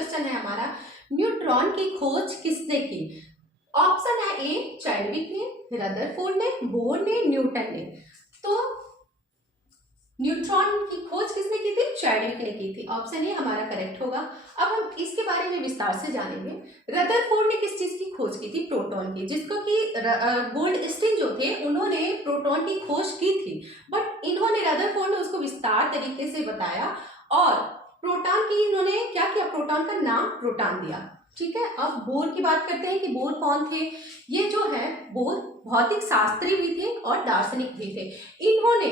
Question है हमारा, neutron की खोज किसने की? ऑप्शन है ए चैडविक ने, रदरफोर्ड ने, बोर ने, न्यूटन ने। तो न्यूट्रॉन की खोज किसने की थी? चैडविक ने की थी। ऑप्शन ए हमारा करेक्ट होगा। अब हम इसके बारे में विस्तार से जानेंगे। रदरफोर्ड ने किस चीज की खोज की थी? प्रोटॉन की, जिसको कि गोल्डस्टीन जो थे उन्होंने प्रोटॉन की खोज की थी, बट इन्होंने रदरफोर्ड ने उसको विस्तार तरीके से बताया और प्रोटॉन की इन्होंने क्या किया? प्रोटॉन का नाम प्रोटॉन दिया। ठीक है, अब बोर की बात करते हैं कि बोर कौन थे। ये जो है बोर भौतिक शास्त्री भी थे और दार्शनिक भी थे। इन्होंने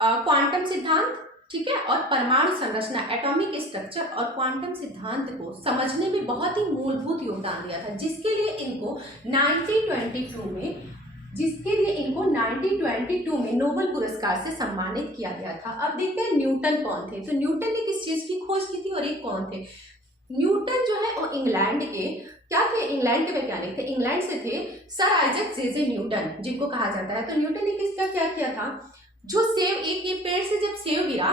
क्वांटम सिद्धांत, ठीक है, और परमाणु संरचना, एटॉमिक स्ट्रक्चर और क्वांटम सिद्धांत को समझने में बहुत ही मूलभूत योगदान दिया था, जिसके लिए इनको 1922 में नोबेल पुरस्कार से सम्मानित किया गया था। अब देखते हैं न्यूटन कौन थे। तो न्यूटन ने किस चीज की खोज की थी और ये कौन थे? न्यूटन जो है वो इंग्लैंड के क्या थे? इंग्लैंड के वैज्ञानिक थे। इंग्लैंड से थे सर आइजैक जे न्यूटन, जिनको कहा जाता है। तो न्यूटन ने किसका क्या किया था? जो सेब, एक ये पेड़ से जब सेब गिरा,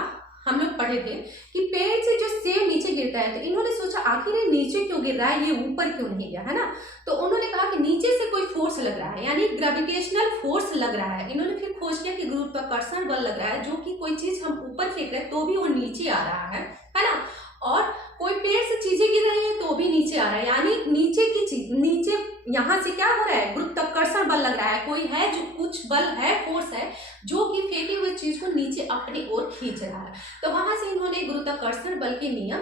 हम लोग पढ़े थे कि पेड़ से जो सेब नीचे गिरता है, तो इन्होंने सोचा आखिर ये नीचे क्यों गिर रहा है, ये ऊपर क्यों नहीं गया, है ना। तो उन्होंने कहा कि नीचे से कोई फोर्स लग रहा है, यानी ग्रेविटेशनल फोर्स लग रहा है। इन्होंने फिर खोज किया कि गुरुत्वाकर्षण बल लग रहा है, जो कि कोई चीज हम ऊपर फेंक रहे हैं तो भी वो नीचे आ रहा है ना। और कोई पेड़ से चीजें गिर रही है तो भी नीचे आ रहा है, यानी नीचे की चीज, नीचे यहाँ से क्या हो रहा है? गुरुत्वाकर्षण बल लग रहा है, कोई है जो कुछ बल है, फोर्स है जो कि फेंकी हुई चीज को नीचे अपनी ओर खींच रहा है। तो वहां से इन्होंने गुरुत्वाकर्षण बल के नियम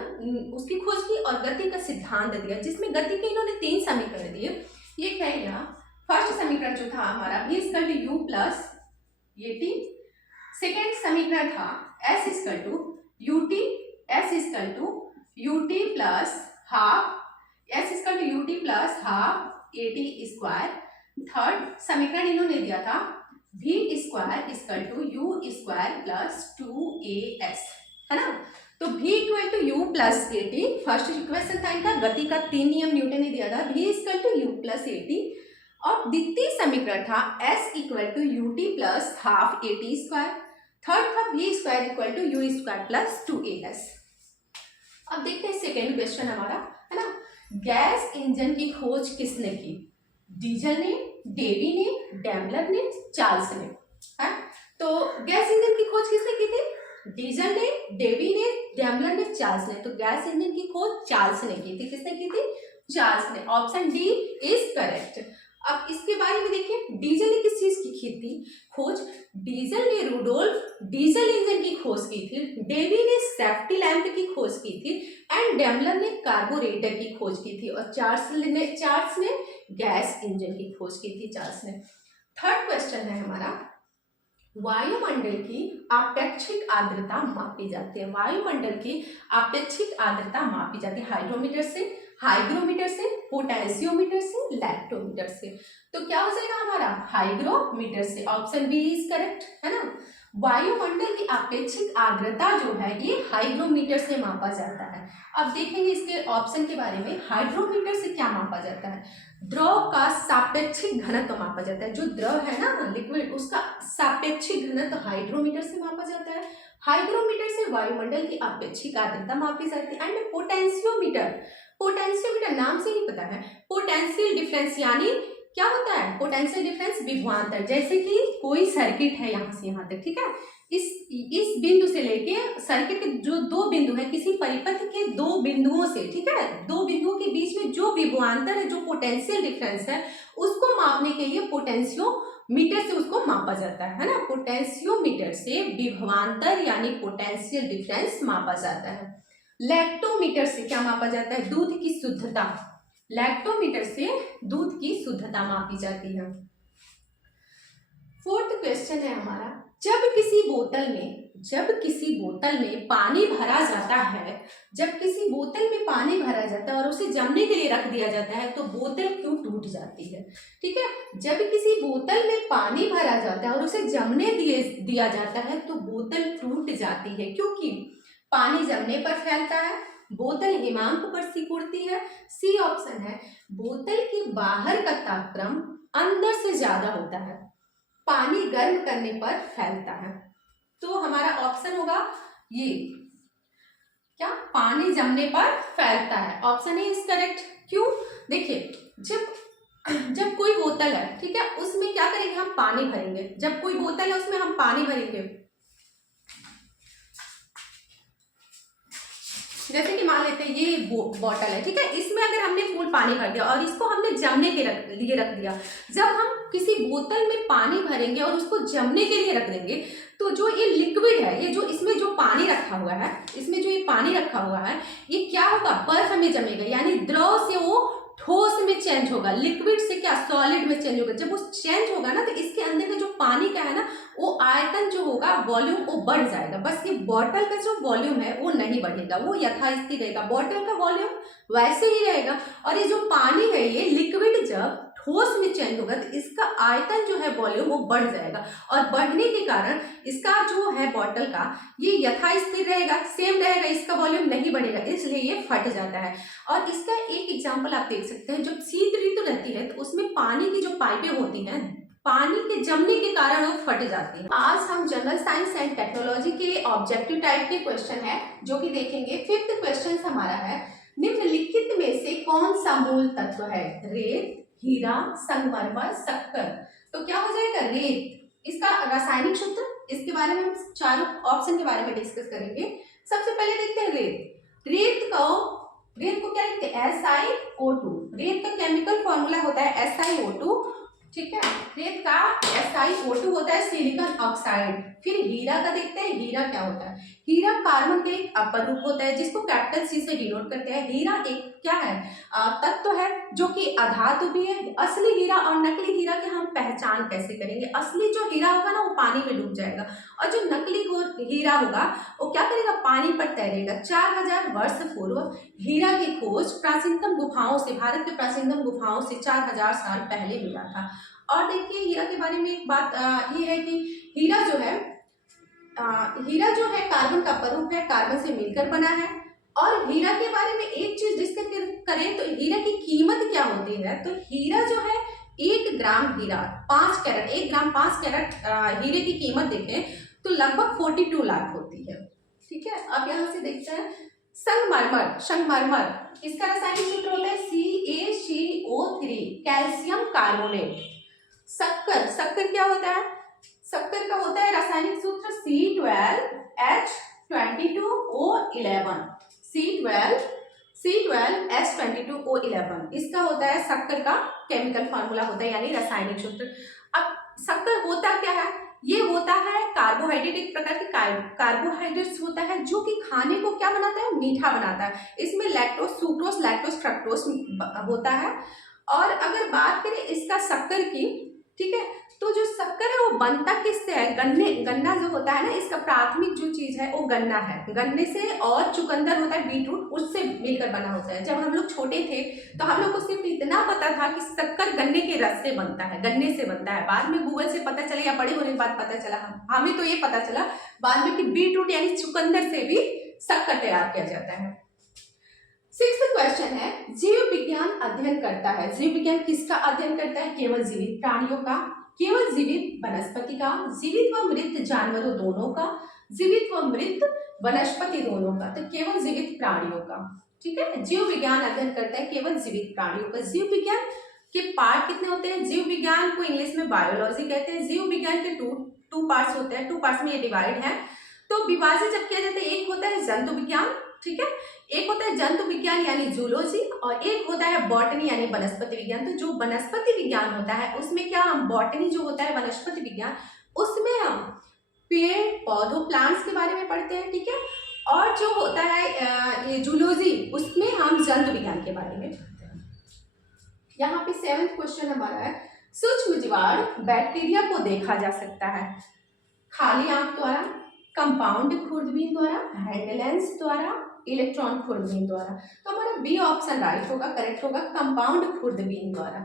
उसकी खोज की और गति का सिद्धांत दिया, जिसमें गति के इन्होंने 3 समीकरण दिए। ये क्या है? यहाँ फर्स्ट समीकरण जो था हमारा v = u plus at, second समीकरण था s = ut, s = ut plus half, s = ut plus half at²। Third समीकरण इन्होंने दिया था v² = u² प्लस 2as, है ना। तो v = u plus at, first equation था इनका। गति का 3 नियम न्यूटन ने दिया था, v = u प्लस at। और द्वितीय समीकरण था s = ut plus half at²। Third था v² = u² प्लस 2as। अब देखते हैं सेकेंड क्वेश्चन हमारा, है ना। गैस इंजन की खोज किसने की? डीजल ने, डेवी ने, डैम्लर ने, चार्ल्स ने, है। तो गैस इंजन की खोज किसने की थी? डीजल ने, डेवी ने, डैम्लर ने, चार्ल्स ने। तो गैस इंजन की खोज चार्ल्स ने की थी। किसने की थी? चार्ल्स ने। Option D is correct. अब इसके बारे में देखिए, डीजल ने किस चीज की थी खोज? डीजल ने रुडोल्फ डीजल इंजन की खोज की थी, डेवी ने सेफ्टी लैंप की खोज की थी एंड डैम्लर ने कार्बोरेटर की खोज की थी, और चार्ल्स ने गैस इंजन की खोज की थी। चार्ल्स ने। थर्ड क्वेश्चन है हमारा, वायुमंडल की आपेक्षिक आर्द्रता मापी जाती है। वायुमंडल की आपेक्षिक आर्द्रता मापी जाती है हाइड्रोमीटर से, हाइग्रोमीटर से, पोटेंशियोमीटर से, लैक्टोमीटर से। तो क्या हो जाएगा हमारा? हाइग्रोमीटर से। ऑप्शन बी इज करेक्ट, है ना। वायुमंडल की आपेक्षिक आर्द्रता जो है ये हाइग्रोमीटर से मापा जाता है। अब देखेंगे इसके ऑप्शन के बारे में। हाइड्रोमीटर से क्या मापा जाता है? द्रव का सापेक्षिक घनत्व मापा जाता है। जो द्रव है ना लिक्विड, उसका सापेक्षिक घनत्व हाइड्रोमीटर से मापा जाता है। हाइग्रोमीटर से वायुमंडल की आपेक्षिक आर्द्रता मापी जाती है। एंड पोटेंशियोमीटर नाम से ही पता है, पोटेंशियल डिफरेंस, यानी क्या होता है? पोटेंशियल डिफरेंस विभवांतर। जैसे कि कोई सर्किट है यहाँ से यहाँ तक, ठीक है, इस बिंदु से लेके सर्किट के जो 2 बिंदु है, किसी परिपथ के 2 बिंदुओं से, ठीक है, 2 बिंदुओं के बीच में जो विभवांतर है, जो पोटेंशियल डिफरेंस है, उसको मापने के लिए पोटेंशियोमीटर से उसको मापा जाता है ना। पोटेंशियोमीटर से विभवांतर यानी पोटेंशियल डिफरेंस मापा जाता है। लैक्टोमीटर से क्या मापा जाता है? दूध की शुद्धता। लैक्टोमीटर से दूध की शुद्धता मापी जाती है। फोर्थ क्वेश्चन है हमारा, जब किसी बोतल में पानी भरा जाता है, जब किसी बोतल में पानी भरा जाता है और उसे जमने के लिए रख दिया जाता है, तो बोतल क्यों टूट जाती है? ठीक है, जब किसी बोतल में पानी भरा जाता है और उसे जमने दिया जाता है तो बोतल टूट जाती है, क्योंकि पानी जमने पर फैलता है, बोतल हिमांक पर सिकुड़ती है। सी ऑप्शन है, बोतल के बाहर का तापक्रम अंदर से ज्यादा होता है, पानी गर्म करने पर फैलता है। तो हमारा ऑप्शन होगा ये क्या, पानी जमने पर फैलता है। Option A is correct. क्यों, देखिए जब कोई बोतल है, ठीक है, उसमें क्या करेंगे, हम पानी भरेंगे। जब कोई बोतल है उसमें हम पानी भरेंगे, जैसे कि मान लेते हैं ये बॉटल है, ठीक है, इसमें अगर हमने फुल पानी भर दिया और इसको हमने जमने के लिए रख दिया। जब हम किसी बोतल में पानी भरेंगे और उसको जमने के लिए रख देंगे, तो जो ये लिक्विड है, ये जो इसमें जो पानी रखा हुआ है, इसमें जो ये पानी रखा हुआ है, ये क्या होगा, बर्फ में जमेगा, यानी द्रव से वो ठोस में चेंज होगा, लिक्विड से क्या सॉलिड में चेंज होगा। जब वो चेंज होगा ना, तो इसके अंदर का जो पानी का है ना, वो आयतन जो होगा, वॉल्यूम, वो बढ़ जाएगा। बस ये बॉटल का जो वॉल्यूम है वो नहीं बढ़ेगा, वो यथास्थिति रहेगा, बॉटल का वॉल्यूम वैसे ही रहेगा। और ये जो पानी है, ये लिक्विड जब ठोस में चेंज होगा तो इसका आयतन जो है, वॉल्यूम, वो बढ़ जाएगा, और बढ़ने के कारण इसका जो है बॉटल का, ये यथास्थिर रहेगा, सेम रहेगा, इसका वॉल्यूम नहीं बढ़ेगा, इसलिए ये फट जाता है। और इसका एक एग्जांपल आप देख सकते हैं, जब शीत ऋतु रहती है तो उसमें पानी की जो पाइपें होती हैं, पानी के जमने के कारण वो फट जाती हैं। आज हम जनरल साइंस एंड टेक्नोलॉजी के ऑब्जेक्टिव टाइप के क्वेश्चन है जो कि देखेंगे। फिफ्थ क्वेश्चन हमारा है, निम्नलिखित में से कौन सा मूल तत्व है, रेत, हीरा, संगमरमर, शक्कर। तो क्या हो जाएगा, रेत। इसका रासायनिक सूत्र, इसके बारे में हम चारों ऑप्शन के बारे में डिस्कस करेंगे। सबसे पहले देखते हैं रेत। रेत को क्या लिखते हैं, SiO2। रेत का केमिकल फॉर्मूला होता है SiO2, ठीक है। रेत का SiO2 होता है सिलिकॉन ऑक्साइड। फिर हीरा का देखते हैं, हीरा क्या होता है। हीरा कार्बन का एक अपर रूप होता है जिसको कैपिटल C से डिनोट करते हैं। हीरा एक क्या है, तत्व है जो कि अधातु भी है। असली हीरा और नकली हीरा की हम पहचान कैसे करेंगे, असली जो हीरा होगा ना वो पानी में डूब जाएगा, और जो नकली हीरा होगा वो क्या करेगा, पानी पर तैरेगा। 4000 वर्ष पूर्व हीरा की खोज प्राचीनतम गुफाओं से, भारत के प्राचीनतम गुफाओं से 4000 साल पहले मिला था। और देखिए हीरा के बारे में एक बात ये है कि हीरा जो है कार्बन का स्वरूप है, कार्बन से मिलकर बना है। और हीरा के बारे में एक चीज डिस्कस करें तो हीरा की कीमत क्या होती है। तो हीरा जो है 1 ग्राम हीरा 5 कैरेट, 1 ग्राम 5 कैरेट हीरे की कीमत देखें तो लगभग 42 लाख होती है, ठीक है। अब यहाँ से देखते हैं संगमरमर, इसका रासायनिक सूत्र होता है CaCO3, कैल्शियम कार्बोनेट। शक्कर क्या होता है, शक्कर का होता है रासायनिक सूत्र C12H22O11, C12H22O11, इसका होता है शक्कर का केमिकल फार्मूला होता है, यानी रासायनिक सूत्र। अब शक्कर होता क्या है, ये होता है कार्बोहाइड्रेट, एक प्रकार के कार्बोहाइड्रेट्स होता है जो कि खाने को क्या बनाता है, मीठा बनाता है। इसमें लैक्टोज, सुक्रोज, लैक्टोज, फ्रक्टोज होता है। और अगर बात करें इसका शक्कर की, ठीक है, तो जो शक्कर है वो बनता किससे है, गन्ना जो होता है ना, इसका प्राथमिक जो चीज है वो गन्ना है। गन्ने से, और चुकंदर होता है बीटरूट, उससे मिलकर बना होता है। जब हम लोग छोटे थे तो हम लोग को सिर्फ इतना पता था कि शक्कर गन्ने के रस से बनता है, गन्ने से बनता है। बाद में गूगल से पता चला या बड़े होने के बाद पता चला, हमें तो ये पता चला बाद में कि बीटरूट यानी चुकंदर से भी शक्कर तैयार किया जाता है। 6th क्वेश्चन है, जीव विज्ञान अध्ययन करता है। जीव विज्ञान किसका अध्ययन करता है, केवल जीवित प्राणियों का, केवल जीवित वनस्पति का, जीवित व मृत जानवरों दोनों का, जीवित व मृत वनस्पति दोनों का, तो केवल जीवित प्राणियों का, ठीक है। जीव विज्ञान अध्ययन करता है केवल जीवित प्राणियों का। जीव विज्ञान के पार्ट कितने होते हैं, जीव विज्ञान को इंग्लिश में बायोलॉजी कहते हैं। जीव विज्ञान के टू पार्ट्स होते हैं, 2 पार्ट्स में ये डिवाइड है। तो विभाजित जब किया जाता है, एक होता है जंतु विज्ञान, ठीक है, एक होता है जंतु विज्ञान यानी जूलॉजी, और एक होता है बॉटनी यानी वनस्पति विज्ञान। तो जो वनस्पति विज्ञान होता है उसमें क्या, हम बॉटनी जो होता है वनस्पति विज्ञान, उसमें हम पेड़ पौधों, प्लांट्स के बारे में पढ़ते हैं, ठीक है। और जो होता है ये जूलॉजी, उसमें हम जंतु विज्ञान के बारे में पढ़ते हैं। यहाँ पे 7th क्वेश्चन हमारा है, सूक्ष्म जीवाणु बैक्टीरिया को देखा जा सकता है खाली आंख द्वारा, कंपाउंड खुर्दबीन द्वारा, हैंड लेंस द्वारा, इलेक्ट्रॉन खुर्दबीन द्वारा। तो हमारा बी ऑप्शन राइट होगा, करेक्ट होगा, कंपाउंड खुर्दबीन द्वारा।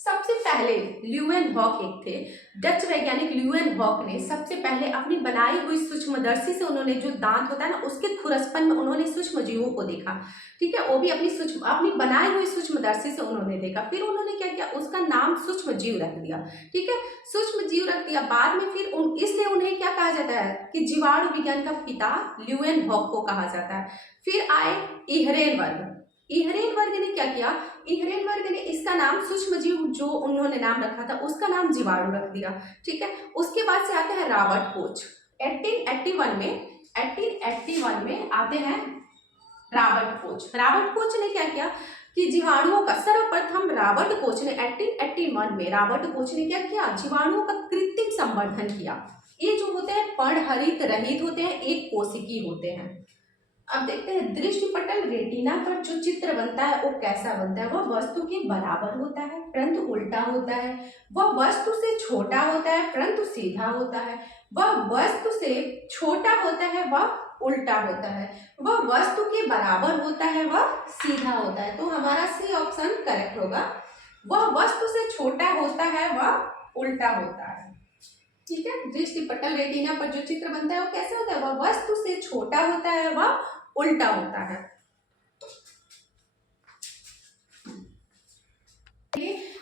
सबसे पहले ल्यूएन हॉक एक थे, डच वैज्ञानिक ल्यूएन हॉक ने सबसे पहले अपनी बनाई हुई सूक्ष्मदर्शी से उन्होंने जो दांत होता है ना उसके खुरसपन में उन्होंने सूक्ष्म जीवों को देखा। ठीक है, वो भी अपनी बनाई हुई सूक्ष्मदर्शी से उन्होंने देखा। फिर उन्होंने क्या किया, उसका नाम सूक्ष्म जीव रख दिया। ठीक है, सूक्ष्म जीव रख दिया। बाद में फिर इसलिए उन्हें क्या कहा जाता है कि जीवाणु विज्ञान का पिता ल्यूएन हॉक को कहा जाता है। फिर आए इहरेनबर्ग। इहरेनबर्ग ने क्या किया, इहरेनबर्ग ने इसका नाम सूक्ष्म जीव जो उन्होंने नाम रखा था उसका नाम जीवाणु रख दिया। ठीक है, उसके बाद से आते हैं रॉबर्ट कोच। 1881 में आते हैं रॉबर्ट कोच। रॉबर्ट कोच ने क्या किया कि जीवाणुओं का सर्वप्रथम रॉबर्ट कोच ने 1881 में रॉबर्ट कोच ने क्या किया, जीवाणुओं का कृत्रिम संवर्धन किया। ये जो होते हैं पर्णहरित रहित होते हैं, एक कोशिकीय होते हैं। अब देखते हैं दृष्टिपटल रेटिना पर जो चित्र बनता है वो कैसा बनता है। वह वस्तु के बराबर होता है परंतु उल्टा होता है। वह वस्तु से छोटा होता है परंतु सीधा होता है। वह वस्तु से छोटा होता है वह उल्टा होता है। वह वस्तु के बराबर होता है वह सीधा होता है। तो हमारा सी ऑप्शन करेक्ट होगा। वह वस्तु से छोटा होता है वह उल्टा होता है। ठीक है, दृष्टिपटल रेटिना पर जो चित्र बनता है वो कैसे होता है, वह वस्तु से छोटा होता है वह उल्टा होता है।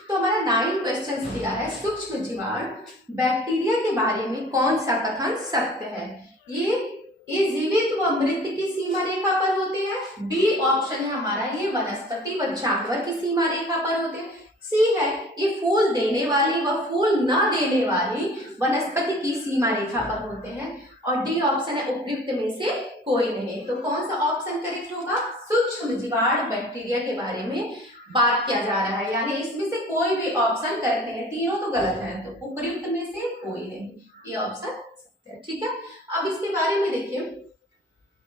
तो हमारा 9 क्वेश्चन दिया है। सूक्ष्म जीवाणु बैक्टीरिया के बारे में कौन सा कथन सत्य है। ये जीवित व मृत की सीमा रेखा पर होते हैं। बी ऑप्शन है हमारा, ये वनस्पति व जानवर की सीमा रेखा पर होते हैं। सी है ये फूल देने वाली व फूल न देने वाली वनस्पति की सीमा रेखा पर होते हैं। और डी ऑप्शन है उपयुक्त में से कोई नहीं। तो कौन सा ऑप्शन करेक्ट होगा, सूक्ष्म जीवाणु बैक्टीरिया के बारे में बात किया जा रहा है, यानी इसमें से कोई भी ऑप्शन करेक्ट नहीं है, तीनों तो गलत है, तो उपयुक्त में से कोई नहीं, ये ऑप्शन सत्य है। ठीक है, अब इसके बारे में देखिए,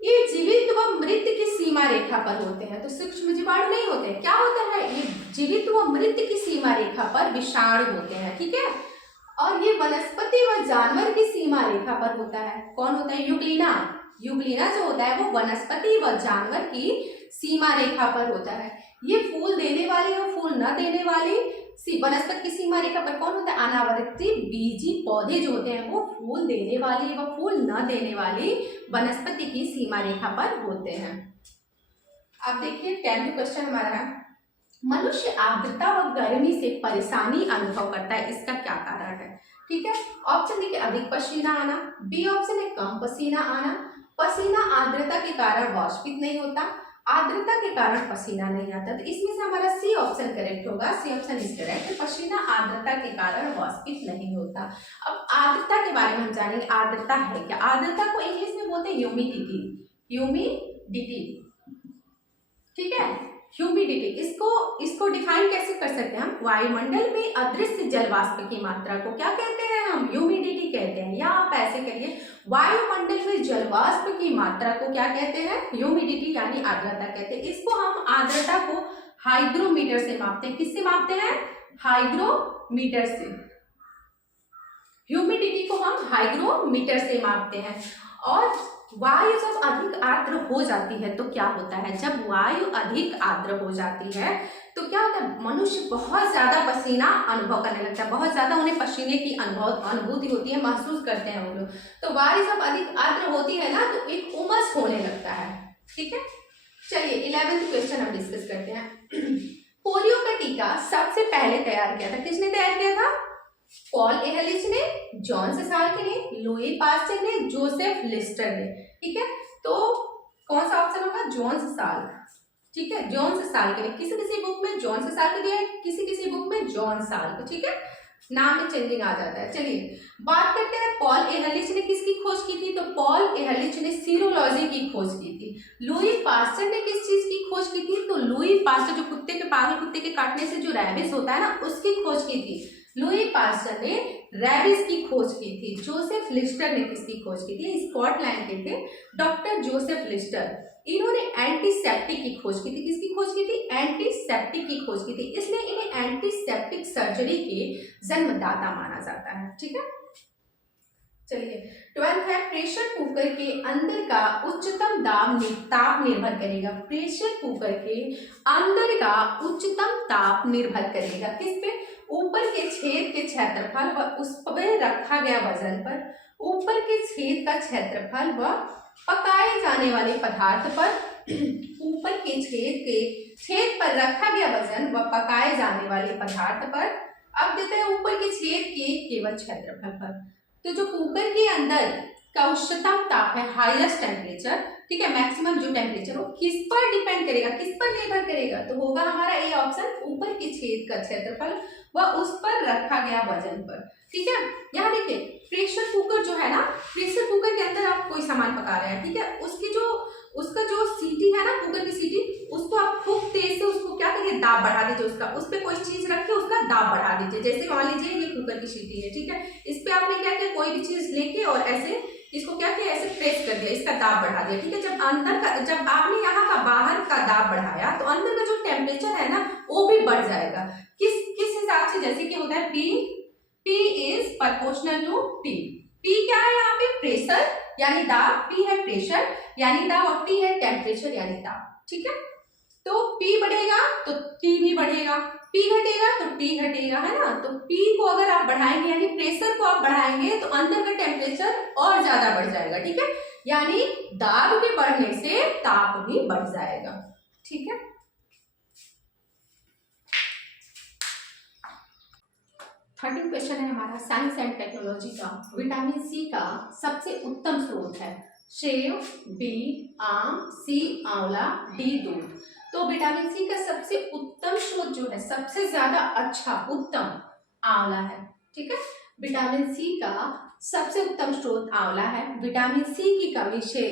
ये जीवित व मृत की सीमा रेखा पर होते हैं, तो सूक्ष्म जीवाणु नहीं होते हैं। क्या होता है, ये जीवित व मृत की सीमा रेखा पर विषाणु होते हैं। ठीक है, और ये वनस्पति व जानवर की सीमा रेखा पर होता है। कौन होता है, यूग्लिना। यूग्लिना जो होता है वो वनस्पति व जानवर की सीमा रेखा पर होता है। ये फूल देने वाली और फूल न देने वाली वनस्पति की सीमा रेखा पर कौन होता है, अनावृत्ति बीजी पौधे जो होते हैं वो फूल देने वाली व फूल न देने वाली वनस्पति की सीमा रेखा पर होते हैं। अब देखिए 10th क्वेश्चन हमारा है, मनुष्य आर्द्रता व गर्मी से परेशानी अनुभव करता है, इसका क्या कारण है। ठीक है, ऑप्शन देखिए, अधिक पसीना आना। बी ऑप्शन है कम पसीना आना। पसीना आर्द्रता के कारण वाष्पित नहीं होता, आर्द्रता के कारण पसीना नहीं आता। तो इसमें से हमारा सी ऑप्शन करेक्ट होगा। सी ऑप्शन इज करेक्ट, पसीना आर्द्रता के कारण वाष्पित नहीं होता। अब आर्द्रता के बारे में हम जानेंगे, आर्द्रता है क्या। आर्द्रता को इंग्लिश में बोलते हैं ह्यूमिडिटी। ह्यूमिडिटी, ठीक है, ह्यूमिडिटी। इसको डिफाइन कैसे कर सकते हैं हम, वायुमंडल में अदृश्य जल वाष्प की मात्रा को क्या कहते हैं हम, ह्यूमिडिटी कहते हैं। या आप ऐसे करिए, वायुमंडल में जल वाष्प की मात्रा को क्या कहते हैं, ह्यूमिडिटी यानी आर्द्रता कहते हैं। इसको हम आर्द्रता को हाइग्रोमीटर से मापते हैं। किससे मापते हैं, हाइग्रोमीटर से। ह्यूमिडिटी को हम हाइग्रोमीटर से मापते हैं। और वायु जब अधिक आर्द्र हो जाती है तो क्या होता है, जब वायु अधिक आर्द्र हो जाती है तो क्या होता है, मनुष्य बहुत ज्यादा पसीना अनुभव करने लगता है, बहुत ज्यादा उन्हें पसीने की अनुभूति होती है, महसूस करते हैं वो लोग। तो वायु जब अधिक आर्द्र होती है ना तो एक उमस होने लगता है। ठीक है, चलिए 11th क्वेश्चन हम डिस्कस करते हैं। पोलियो का टीका सबसे पहले तैयार किया था, किसने तैयार किया था, पॉल एहरलिच ने, जॉन सेसाल्क ने, लुई पास्चर ने, जोसेफ लिस्टर ने। ठीक है, तो कौन सा ऑप्शन होगा, जॉन सेसाल्क। ठीक है, जॉन सेसाल्क ने, किसी किसी बुक में जॉन सेसाल्क दिया है, किसी किसी बुक में जॉन साल्क। ठीक है, नाम में चेंजिंग आ जाता है। चलिए बात करते हैं, पॉल एहरलिच ने किसकी खोज की थी, तो पॉल एहरलिच ने सीरोलॉजी की खोज की थी। लुई पास्चर ने किस चीज की खोज की थी, तो लुई पास्चर जो पागल कुत्ते के काटने से जो रैबिस होता है ना उसकी खोज की थी। लुई पास्चर ने रैबिस की खोज की थी। जोसेफ लिस्टर ने किसकी खोज की थी, स्कॉटलैंड के थे डॉक्टर जोसेफ लिस्टर। इन्होंने एंटीसेप्टिक की खोज की थी। किसकी खोज की थी, एंटीसेप्टिक की खोज की थी, इसलिए इन्हें एंटीसेप्टिक सर्जरी के जन्मदाता माना जाता है। ठीक है, चलिए 12th है, प्रेशर कुकर के अंदर का उच्चतम ताप निर्भर करेगा। प्रेशर कुकर के अंदर का उच्चतम ताप निर्भर करेगा किस पे, ऊपर के छेद के क्षेत्रफल व उस पर रखा गया वजन पर, ऊपर के छेद का क्षेत्रफल व पकाए जाने वाले पदार्थ पर, ऊपर के छेद पर रखा गया वजन व पकाए जाने वाले पदार्थ पर। अब देते हैं ऊपर के छेद के केवल क्षेत्रफल पर। तो जो कुकर के अंदर का उच्चतम ताप है, हाईएस्ट टेम्परेचर, ठीक है, मैक्सिमम जो टेम्परेचर, वो किस पर डिपेंड करेगा, किस पर निर्भर करेगा, तो होगा हमारा ए ऑप्शन, ऊपर के छेद का क्षेत्रफल व उस पर रखा गया वजन पर। ठीक है, यहाँ देखिए प्रेशर कुकर जो है ना, प्रेशर कुकर के अंदर आप कोई सामान पका रहे हैं, ठीक है, उसका जो सीटी है ना, कुकर की सीटी, उसको आप खूब तेज से उसको क्या करिए, दाब बढ़ा दीजिए उसका, उस पर कोई चीज रखिए, उसका दाब बढ़ा दीजिए। जैसे मान लीजिए ये कुकर की सीटी है, ठीक है, इस पे आपने क्या किया, कोई भी चीज लेके और ऐसे इसको क्या किया, ऐसे प्रेस कर दिया, इसका दाब बढ़ा दिया। ठीक है, जब आपने यहाँ का बाहर का दाब बढ़ाया तो अंदर का जो टेम्परेचर है ना वो भी बढ़ जाएगा। किस हिसाब से, जैसे कि होता है P is proportional to T। P क्या है यहाँ पे, प्रेशर यानी दाब, P है प्रेशर यानी दाब और T है टेम्परेचर यानी दाब। ठीक है, तो P बढ़ेगा तो T भी बढ़ेगा, P घटेगा तो T घटेगा, है ना। तो P को अगर आप बढ़ाएंगे यानी प्रेशर को आप बढ़ाएंगे तो अंदर का टेम्परेचर और ज्यादा बढ़ जाएगा। ठीक है, यानी दाब के बढ़ने से ताप भी बढ़ जाएगा। ठीक है, 13 क्वेश्चन है हमारा साइंस एंड टेक्नोलॉजी का। विटामिन सी का सबसे उत्तम स्रोत है सेव, बी आम, सी आंवला, डी दूध। तो विटामिन सी का सबसे उत्तम स्रोत जो है, सबसे ज्यादा अच्छा उत्तम, आंवला है। ठीक है, विटामिन सी का सबसे उत्तम स्रोत आंवला है। विटामिन सी की कमी से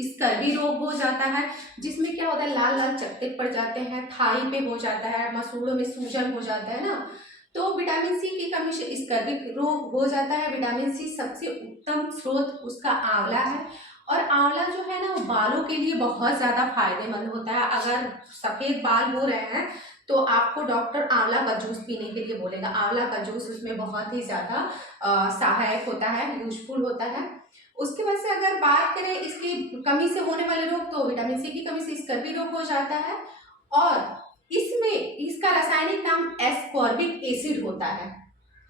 स्कर्वी रोग हो जाता है, जिसमें क्या होता है, लाल लाल चकत्ते पड़ जाते हैं, थाई पे हो जाता है, मसूड़ों में सूजन हो जाता है ना। तो विटामिन सी की कमी से स्कर्वी रोग हो जाता है। विटामिन सी सबसे उत्तम स्रोत उसका आंवला है। और आंवला जो है ना वो बालों के लिए बहुत ज्यादा फायदेमंद होता है। अगर सफेद बाल हो रहे हैं तो आपको डॉक्टर आंवला का जूस पीने के लिए बोलेगा। आंवला का जूस उसमें बहुत ही ज्यादा सहायक होता है, यूजफुल होता है। उसके बाद से अगर बात करें इसकी कमी से होने वाले रोग, तो विटामिन सी की कमी से स्कर्वी रोग हो जाता है। और इसमें इसका रासायनिक नाम एस्कॉर्बिक एसिड होता है।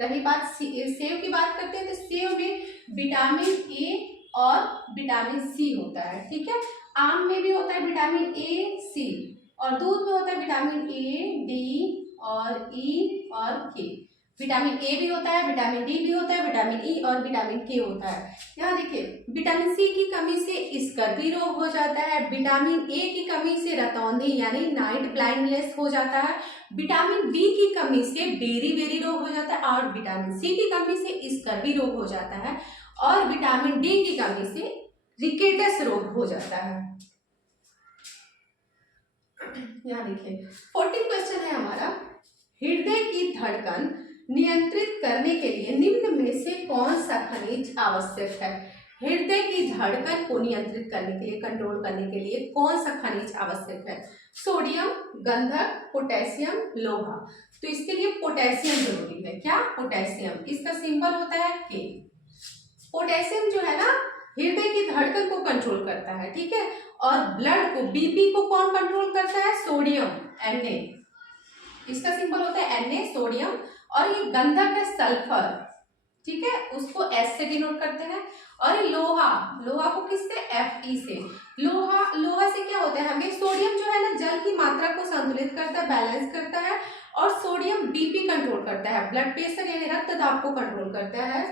रही बात सेव की बात करते हैं तो सेव में विटामिन ए और विटामिन सी होता है। ठीक है, आम में भी होता है विटामिन ए सी, और दूध में होता है विटामिन ए डी और ई और के। विटामिन ए भी होता है, विटामिन डी भी होता है, विटामिन ई और विटामिन के होता है। यहाँ देखिए विटामिन सी की कमी से स्कर्वी रोग हो जाता है। विटामिन ए की कमी से रतौंधी यानी नाइट ब्लाइंडनेस हो जाता है। विटामिन बी की कमी से बेरी बेरी रोग हो जाता है। और विटामिन सी की कमी से स्कर्वी रोग हो जाता है। और विटामिन डी की कमी से रिकेटस रोग हो जाता है। यहाँ देखिए 14 क्वेश्चन है हमारा, हृदय की धड़कन नियंत्रित करने के लिए निम्न में से कौन सा खनिज आवश्यक है। हृदय की धड़कन को नियंत्रित करने के लिए, कंट्रोल करने के लिए कौन सा खनिज आवश्यक है। सोडियम, गंधक, पोटेशियम, लोहा। तो इसके लिए पोटेशियम जरूरी है। क्या, पोटेशियम, इसका सिंबल होता है के। पोटेशियम जो है ना हृदय की धड़कन को कंट्रोल करता है। ठीक है, और ब्लड को, बीपी को कौन कंट्रोल करता है, सोडियम, Na, इसका सिंबल होता है Na, सोडियम। और ये गंधक है सल्फर, ठीक है, उसको S से डिनोट करते हैं। और ये लोहा, लोहा को किससे, Fe से। लोहा से क्या होता है, हमें सोडियम जो है ना जल की मात्रा को संतुलित करता है, बैलेंस करता है। और सोडियम बीपी कंट्रोल करता है, ब्लड प्रेशर यानी रक्त दाब को कंट्रोल करता है।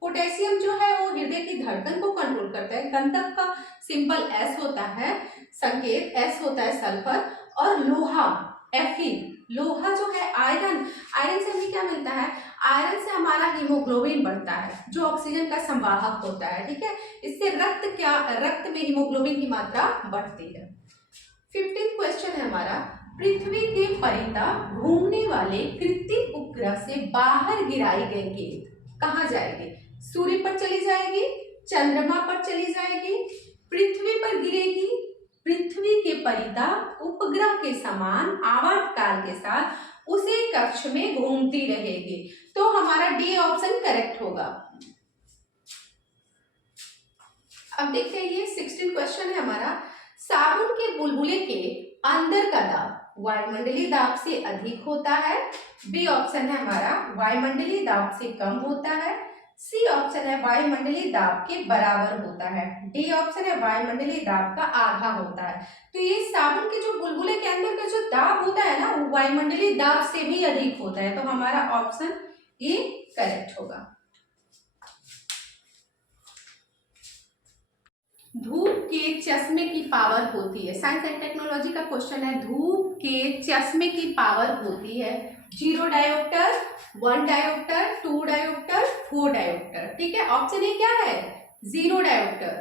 पोटेशियम जो है वो हृदय की धड़कन को कंट्रोल करता है। गंधक का सिंबल S होता है, संकेत S होता है सल्फर। और लोहा Fe, लोहा जो है आयरन से हमें क्या मिलता है, आयरन से हमारा हीमोग्लोबिन बढ़ता है जो ऑक्सीजन का संवाहक होता है। ठीक है, इससे रक्त में हीमोग्लोबिन की मात्रा बढ़ती है। 15 क्वेश्चन है हमारा, पृथ्वी के परितः घूमने वाले कृत्रिम उपग्रह से बाहर गिराई गई गेंद कहाँ जाएगी। सूर्य पर चली जाएगी, चंद्रमा पर चली जाएगी, पृथ्वी पर गिरेगी, पृथ्वी के परितः उपग्रह के समान आवर्तकाल के साथ उसी कक्ष में घूमती रहेगी। तो हमारा डी ऑप्शन करेक्ट होगा। अब देखते हैं ये 16 क्वेश्चन है हमारा, साबुन के बुलबुले के अंदर का दाब वायुमंडलीय दाब से अधिक होता है। बी ऑप्शन है हमारा वायुमंडलीय दाब से कम होता है। सी ऑप्शन है वायुमंडलीय दाब के बराबर होता है। डी ऑप्शन है वायुमंडलीय दाब का आधा होता है। तो ये साबुन के जो बुलबुले के अंदर का जो दाब होता है ना, वो वायुमंडलीय दाब से भी अधिक होता है। तो हमारा ऑप्शन ए करेक्ट होगा। धूप के चश्मे की पावर होती है, साइंस एंड टेक्नोलॉजी का क्वेश्चन है। धूप के चश्मे की पावर होती है 0 डायोप्टर, 1 डायोप्टर, 2 डायोप्टर, 4 डायोप्टर। ठीक है, ऑप्शन ए क्या है? 0 डायोप्टर।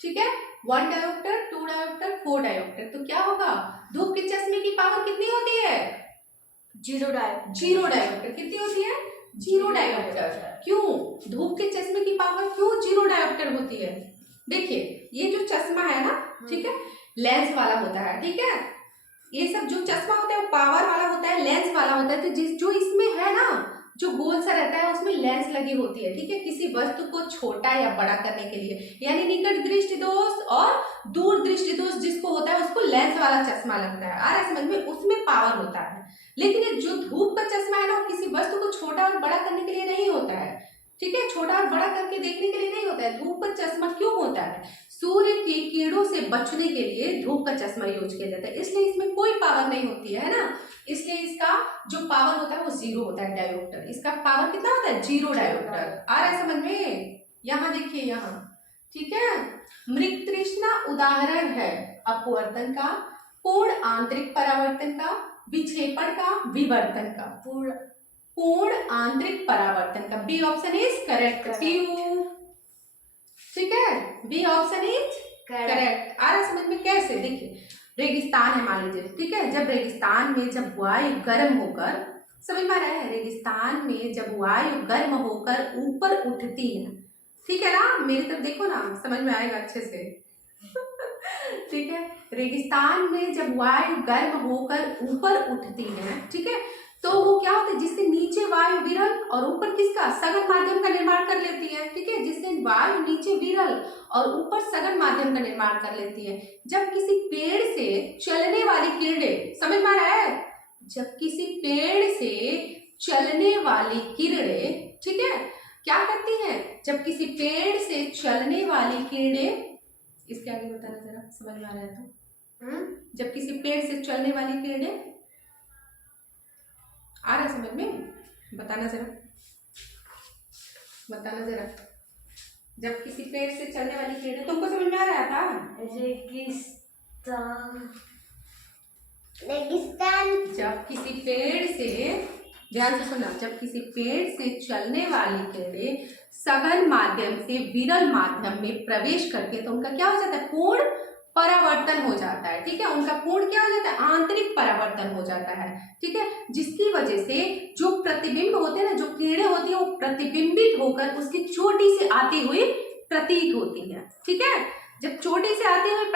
ठीक है, 1 डायोप्टर, 2 डायोप्टर, 4 डायोप्टर। तो क्या होगा? धूप के चश्मे की पावर कितनी होती है? 0 डायोप्टर। 0 डायोप्टर। कितनी होती है? 0 डायोप्टर। क्यों धूप के चश्मे की पावर क्यों 0 डायोप्टर होती है? देखिए, ये जो चश्मा है ना, ठीक है, लेंस वाला होता है। ठीक है, ये सब जो चश्मा होता है वो पावर वाला होता है, लेंस वाला होता है। तो जो इसमें है ना, जो गोल सा रहता है उसमें लेंस लगी होती है। ठीक है, किसी वस्तु को छोटा या बड़ा करने के लिए, यानी निकट दृष्टि दोष और दूर दृष्टि दोष जिसको होता है उसको लेंस वाला चश्मा लगता है। आ रहा है समझ में? उसमें पावर होता है। लेकिन ये जो धूप का चश्मा है ना, वो किसी वस्तु को छोटा और बड़ा करने के लिए नहीं होता है। ठीक है, छोटा और बड़ा करके देखने के लिए नहीं होता है। धूप का चश्मा क्यों होता है? सूर्य की किरणों से बचने के लिए धूप का चश्मा यूज किया जाता है, इसलिए इसमें कोई पावर नहीं होती है ना। इसलिए इसका जो पावर होता है वो 0 होता है, डायोप्टर। इसका पावर कितना होता है? 0 डायोप्टर। आ रहा है समझ में? यहाँ देखिए, यहाँ। ठीक है, मृग तृष्णा उदाहरण है अपवर्तन का, पूर्ण आंतरिक परावर्तन का, विक्षेपण का, विवर्तन का। पूर्ण आंतरिक परावर्तन का। B option is correct. ठीक है, बी ऑप्शन इज करेक्ट। आ रहा समझ में? कैसे? देखिए, रेगिस्तान है मान लीजिए। ठीक है, जब रेगिस्तान में जब वायु गर्म होकर, समझ में आ रहा है? रेगिस्तान में जब वायु गर्म होकर ऊपर उठती है, ठीक है ना, मेरी तरफ देखो ना, समझ में आएगा अच्छे से। ठीक है, रेगिस्तान में जब वायु गर्म होकर ऊपर उठती है, ठीक है, तो वो क्या होता है? जिससे नीचे वायु विरल और ऊपर किसका? सघन माध्यम का निर्माण कर लेती है। ठीक है, जिससे वायु नीचे विरल और ऊपर सघन माध्यम का निर्माण कर लेती है। जब किसी पेड़ से चलने वाली किरणें, समझ में आ रहा है? जब किसी पेड़ से चलने वाली किरणें, ठीक है, क्या करती हैं? जब किसी पेड़ से चलने वाली किरणें, इसके आगे बताना जरा, समझ में आ रहा है तो? जब किसी पेड़ से चलने वाली किरणें, आ रहा समझ में? बताना जरा, बताना जरा। जब किसी पेड़ से चलने वाली किरणें, तुमको समझ में आ रहा था? रेगिस्तान। जब किसी पेड़ से, ध्यान से सुना, जब किसी पेड़ से चलने वाली किरणें सघन माध्यम से विरल माध्यम में प्रवेश करके, तो उनका क्या हो जाता है? पूर्ण परावर्तन हो जाता है। ठीक है, उनका पूर्ण क्या हो जाता है? आंतरिक परावर्तन हो जाता है। ठीक है, जिसकी वजह से जो प्रतिबिंब होते हैं ना, जो किरणें होती है, वो प्रतिबिंबित होकर उसकी चोटी से आती हुई प्रतीत होती है। ठीक है, जब चोटी से आती हुई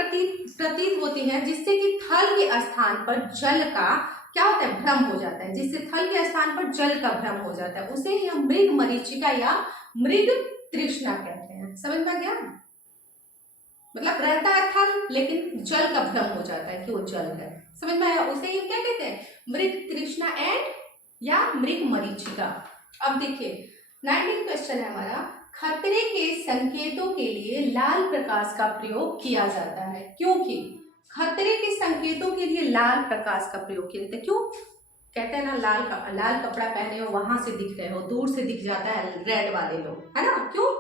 प्रतीत होती है, जिससे कि थल के स्थान पर जल का क्या होता है? भ्रम हो जाता है। जिससे थल के स्थान पर जल का भ्रम हो जाता है, उसे यह मृग मरीचिका या मृग तृष्णा कहते हैं। समझ में आ गया? मतलब रहता है थल, लेकिन जल का भ्रम हो जाता है कि वो जल है। समझ में आया? उसे ये क्या कहते हैं? मृग तृष्णा एंड या मृग मरीचिका। अब देखिए, 19 क्वेश्चन है हमारा। खतरे के संकेतों के लिए लाल प्रकाश का प्रयोग किया जाता है, क्योंकि खतरे के संकेतों के लिए लाल प्रकाश का प्रयोग किया जाता है। क्यों कहते हैं ना, लाल कपड़ा पहने हो, वहां से दिख रहे हो, दूर से दिख जाता है रेड वाले लोग, है ना? क्यों?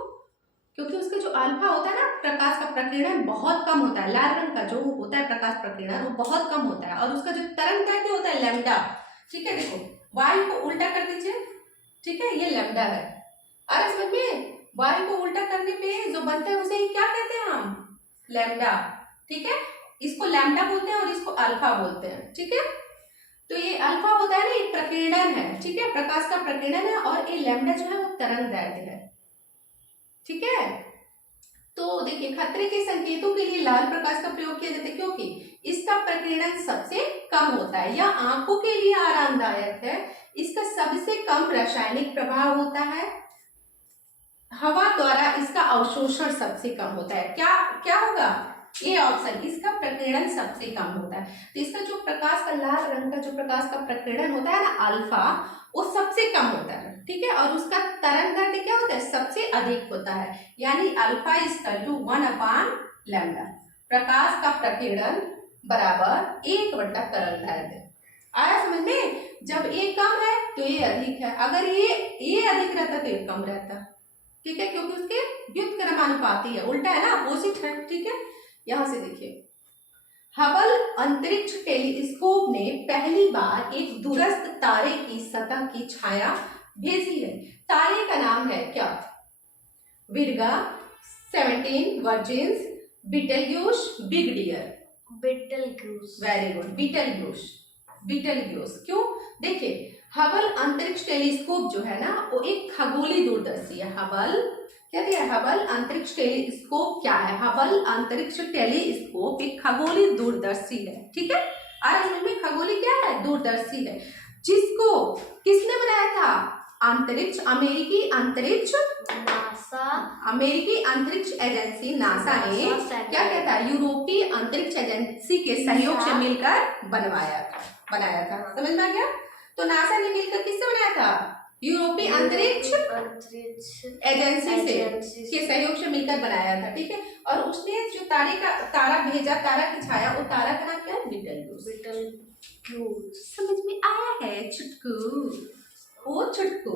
क्योंकि उसका जो अल्फा होता है ना, प्रकाश का प्रकीर्णन बहुत कम होता है। लाल रंग का जो होता है प्रकाश प्रकीर्णन, वो बहुत कम होता है, और उसका जो तरंग दैर्घ्य होता है लैम्डा। ठीक है, देखो, वायु को उल्टा कर दीजिए। ठीक है, ये लैम्डा है। अरे समझ में? वायु को उल्टा करने पे जो बनता है उसे क्या कहते हैं हम? लैम्डा। ठीक है, इसको लैम्डा बोलते हैं और इसको अल्फा बोलते हैं। ठीक है, तो ये अल्फा होता है ना, ये प्रकीर्णन है। ठीक है, प्रकाश का प्रकीर्णन है, और ये लैम्डा जो है वो तरंग दैर्घ्य है। ठीक है, तो देखिए, खतरे के संकेतों के लिए लाल प्रकाश का प्रयोग किया जाता है, क्योंकि इसका प्रकीर्णन सबसे कम होता है, यह आंखों के लिए आरामदायक है, इसका सबसे कम रासायनिक प्रभाव होता है, हवा द्वारा इसका अवशोषण सबसे कम होता है। क्या क्या होगा? ये ऑप्शन, इसका प्रकीर्णन सबसे कम होता है। तो इसका जो प्रकाश का लाल रंग का जो प्रकाश का प्रकीर्णन होता है ना अल्फा, वो सबसे कम होता है, ठीक है। और उसका तरंग दैर्ध्य क्या होता है, सबसे अधिक होता है, यानी अल्फा इज इक्वल टू 1/लैम्डा। प्रकाश का प्रकीर्णन बराबर 1 तरंग दैर्ध्य। आया समझ में? जब ये कम है तो ये अधिक है, अगर ये अधिक रहता तो ये कम रहता, ठीक है, क्योंकि उसके व्युत्क्रमानुपाती है, उल्टा है ना, अपोजिट है, ठीक है। यहां से देखिए, हबल अंतरिक्ष टेलीस्कोप ने पहली बार एक दूरस्थ तारे की सतह की छाया भेजी है। तारे का नाम है क्या? Virgo, 17 virgins, Betelgeuse, big dear. Betelgeuse. Very good, Betelgeuse. Betelgeuse क्यों? देखिए, हबल अंतरिक्ष टेलीस्कोप जो है ना वो एक खगोलीय दूरदर्शी है। हबल क्या दिया? हबल अंतरिक्ष टेलीस्कोप क्या है? हबल अंतरिक्ष टेलीस्कोप एक खगोलीय दूरदर्शी है, ठीक है। आज समझ में, खगोलीय क्या है? दूरदर्शी है, जिसको किसने बनाया था? अंतरिक्ष अमेरिकी अंतरिक्ष NASA. अमेरिकी अंतरिक्ष एजेंसी नासा ने क्या किया था? यूरोपीय अंतरिक्ष एजेंसी के सहयोग से मिलकर बनाया था। समझ में आ गया? तो नासा ने मिलकर किससे बनाया था? यूरोपीय अंतरिक्ष एजेंसी से के सहयोग से मिलकर बनाया था, ठीक है। और उसने जो तारा भेजा, तारा की छाया, वो तारा का नाम क्या है? बीटलग्यूस। समझ में आया है? छुटकू, ओ छुटकू।